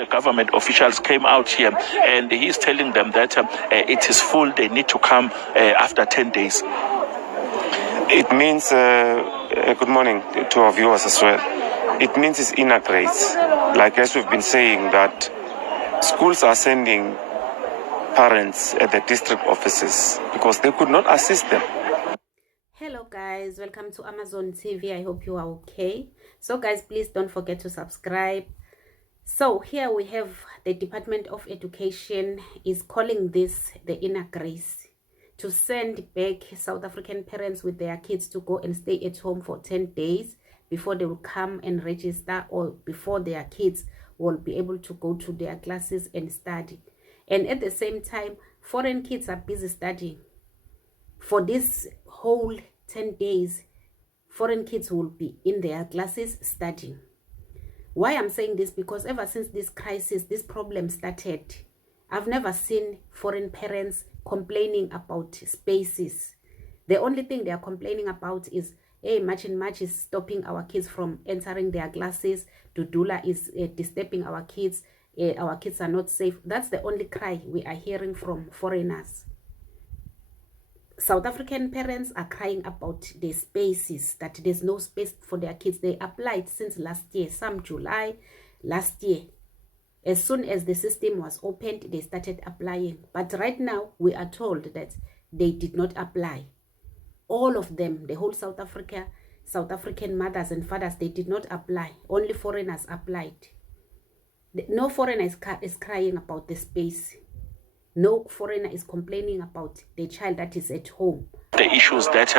the government officials came out here, and he's telling them that it is full. They need to come after 10 days. It means, good morning to our viewers as well. It means it's inaccurate. Like as we've been saying, that schools are sending parents at the district offices because they could not assist them. Hello guys, welcome to Amazon TV. I hope you are okay. So guys, please don't forget to subscribe. So here we have the Department of Education is calling this the inner grace, to send back South African parents with their kids to go and stay at home for 10 days before they will come and register, or before their kids will be able to go to their classes and study. And at the same time, foreign kids are busy studying. For this whole 10 days, foreign kids will be in their classes studying. Why I'm saying this? Because ever since this crisis, this problem started, I've never seen foreign parents complaining about spaces. The only thing they are complaining about is, hey, March and March is stopping our kids from entering their classes. Dudula is disturbing our kids are not safe. That's the only cry we are hearing from foreigners. South African parents are crying about the spaces, that there's no space for their kids. They applied since last year, some July last year. As soon as the system was opened, they started applying. But right now, we are told that they did not apply. All of them, the whole South African mothers and fathers, they did not apply. Only foreigners applied. No foreigner is crying about the space. No foreigner is complaining about the child that is at home. The issues that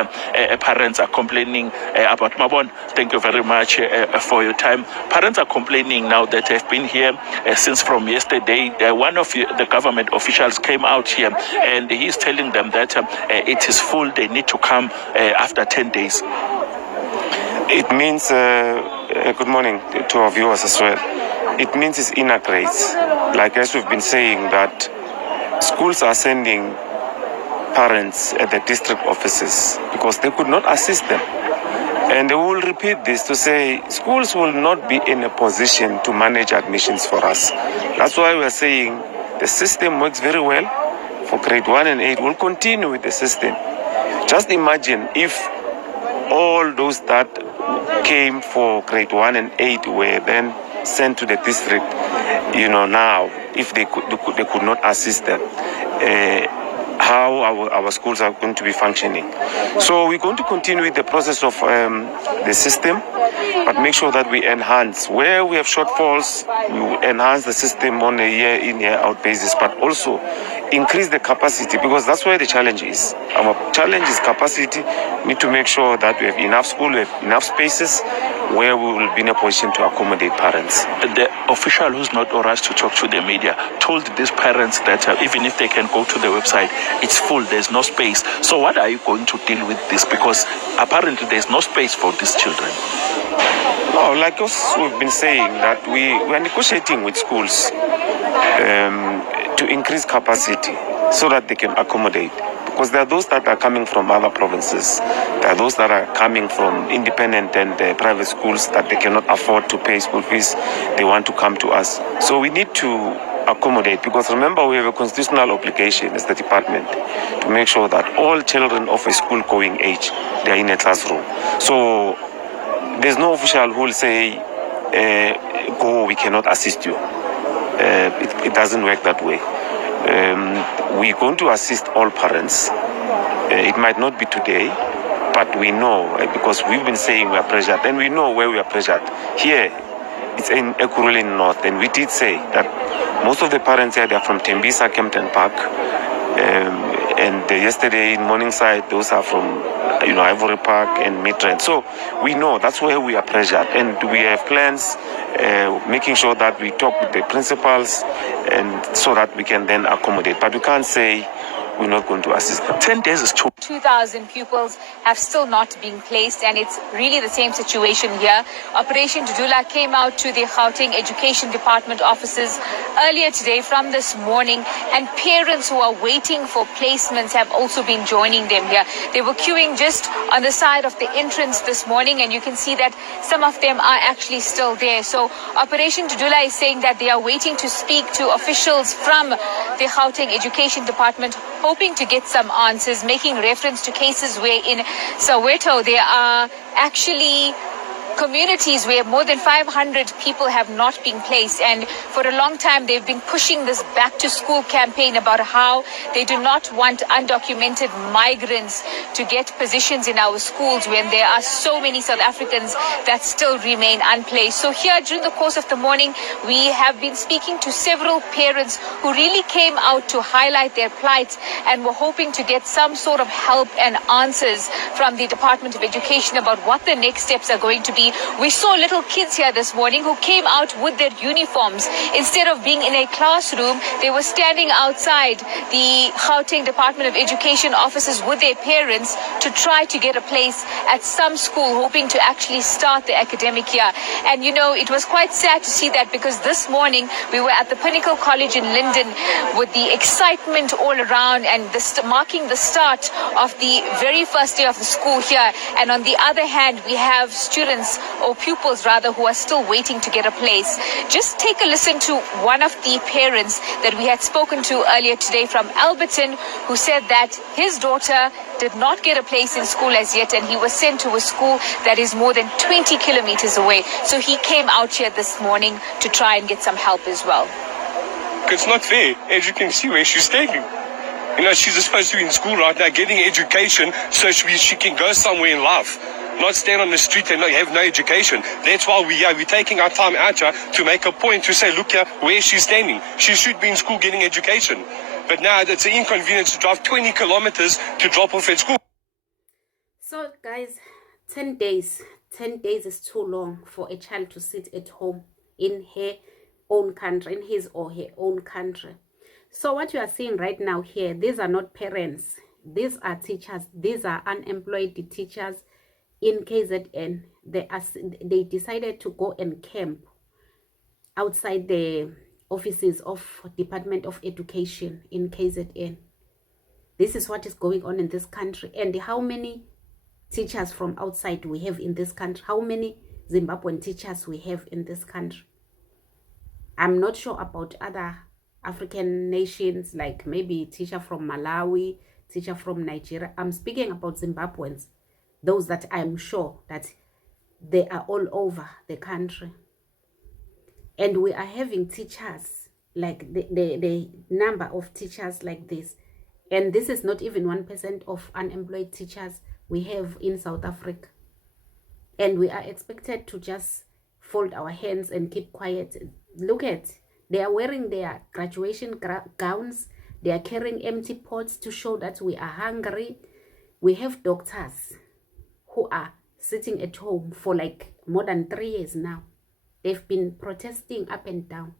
parents are complaining about. Mabon, thank you very much for your time. Parents are complaining now that they've been here since from yesterday. One of the government officials came out here, and he's telling them that it is full. They need to come after 10 days. It means, good morning to our viewers as well. It means it's inaccurate. Like as we've been saying, that schools are sending parents at the district offices because they could not assist them. And they will repeat this to say schools will not be in a position to manage admissions for us. That's why we are saying the system works very well for grade 1 and 8. We'll continue with the system. Just imagine if all those that came for grade 1 and 8 were then sent to the district, now, if they could not assist them, how our schools are going to be functioning. So we're going to continue with the process of the system, but make sure that we enhance. Where we have shortfalls, we will enhance the system on a year-in, year-out basis, but also increase the capacity, because that's where the challenge is. Our challenge is capacity. We need to make sure that we have enough school, we have enough spaces where we will be in a position to accommodate parents. The official who's not authorized to talk to the media told these parents that even if they can go to the website, it's full, there's no space. So what are you going to deal with this? Because apparently there's no space for these children. No, like us, we've been saying that we are negotiating with schools to increase capacity so that they can accommodate. Because there are those that are coming from other provinces. There are those that are coming from independent and private schools that they cannot afford to pay school fees. They want to come to us. So we need to accommodate, because remember, we have a constitutional obligation as the department to make sure that all children of a school-going age, they are in a classroom. So there's no official who will say, go, we cannot assist you. It doesn't work that way. We're going to assist all parents. It might not be today, but we know, because we've been saying we are pressured, and we know where we are pressured. Here, it's in Ekurhuleni North, and we did say that most of the parents here, they are from Tembisa, Kempton Park, and yesterday in Morningside, those are from Ivory Park and Midrand. So we know that's where we are pressured, and we have plans making sure that we talk with the principals, and so that we can then accommodate. But we can't say we're not going to assist them. 10 days is too 2,000 pupils have still not been placed, and it's really the same situation here. Operation Dudula came out to the Gauteng Education Department offices earlier today from this morning, and parents who are waiting for placements have also been joining them here. They were queuing just on the side of the entrance this morning, and you can see that some of them are actually still there. So Operation Dudula is saying that they are waiting to speak to officials from the Gauteng Education Department, hoping to get some answers, making reference to cases where in Soweto there are actually communities where more than 500 people have not been placed, and for a long time they've been pushing this back to school campaign about how they do not want undocumented migrants to get positions in our schools when there are so many South Africans that still remain unplaced. So here during the course of the morning we have been speaking to several parents who really came out to highlight their plight and were hoping to get some sort of help and answers from the Department of Education about what the next steps are going to be. We saw little kids here this morning who came out with their uniforms. Instead of being in a classroom, they were standing outside the Gauteng Department of Education offices with their parents to try to get a place at some school, hoping to actually start the academic year. And you know, it was quite sad to see that, because this morning we were at the Pinnacle College in Linden with the excitement all around and marking the start of the very first day of the school here. And on the other hand, we have students, or pupils rather, who are still waiting to get a place. Just take a listen to one of the parents that we had spoken to earlier today from Alberton, who said that his daughter did not get a place in school as yet, and he was sent to a school that is more than 20 kilometers away. So he came out here this morning to try and get some help as well. It's not fair. As you can see where she's standing. You know, she's supposed to be in school right now getting education so she can go somewhere in life. Not stand on the street and have no education. That's why we're taking our time out here to make a point to say, look here, where she's standing. She should be in school getting education. But now it's an inconvenience to drive 20 kilometers to drop off at school. So guys, 10 days is too long for a child to sit at home in her own country, in his or her own country. So what you are seeing right now here, these are not parents, these are teachers, these are unemployed teachers in KZN. They decided to go and camp outside the offices of Department of Education in KZN. This is what is going on in this country. And how many teachers from outside we have in this country? How many Zimbabwean teachers we have in this country? I'm not sure about other African nations, like maybe teacher from Malawi, teacher from Nigeria. I'm speaking about Zimbabweans, those that I'm sure that they are all over the country. And we are having teachers, like the number of teachers like this. And this is not even 1% of unemployed teachers we have in South Africa. And we are expected to just fold our hands and keep quiet. Look at, they are wearing their graduation gowns. They are carrying empty pots to show that we are hungry. We have doctors who are sitting at home for like more than 3 years now. They've been protesting up and down.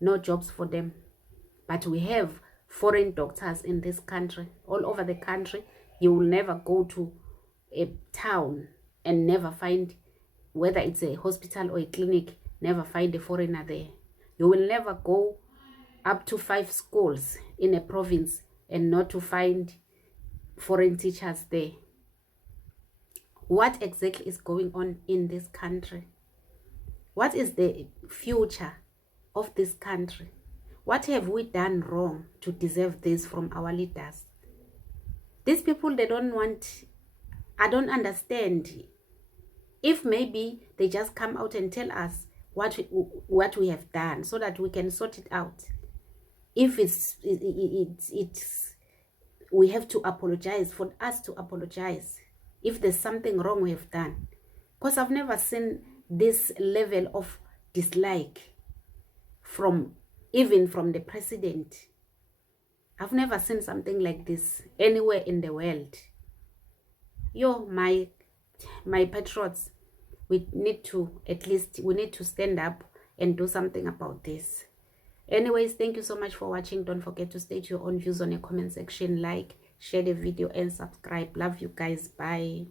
No jobs for them. But we have foreign doctors in this country, all over the country. You will never go to a town and never find, whether it's a hospital or a clinic, never find a foreigner there. You will never go up to 5 schools in a province and not to find foreign teachers there. What exactly is going on in this country? What is the future of this country? What have we done wrong to deserve this from our leaders? These people, they don't want, I don't understand. If maybe they just come out and tell us what we have done so that we can sort it out. If it's we have to apologize, for us to apologize if there's something wrong we have done. Because I've never seen this level of dislike even from the president. I've never seen something like this anywhere in the world. Yo, my patriots, we need to stand up and do something about this. Anyways, thank you so much for watching. Don't forget to state your own views on the comment section, like, share the video, and subscribe. Love you guys. Bye.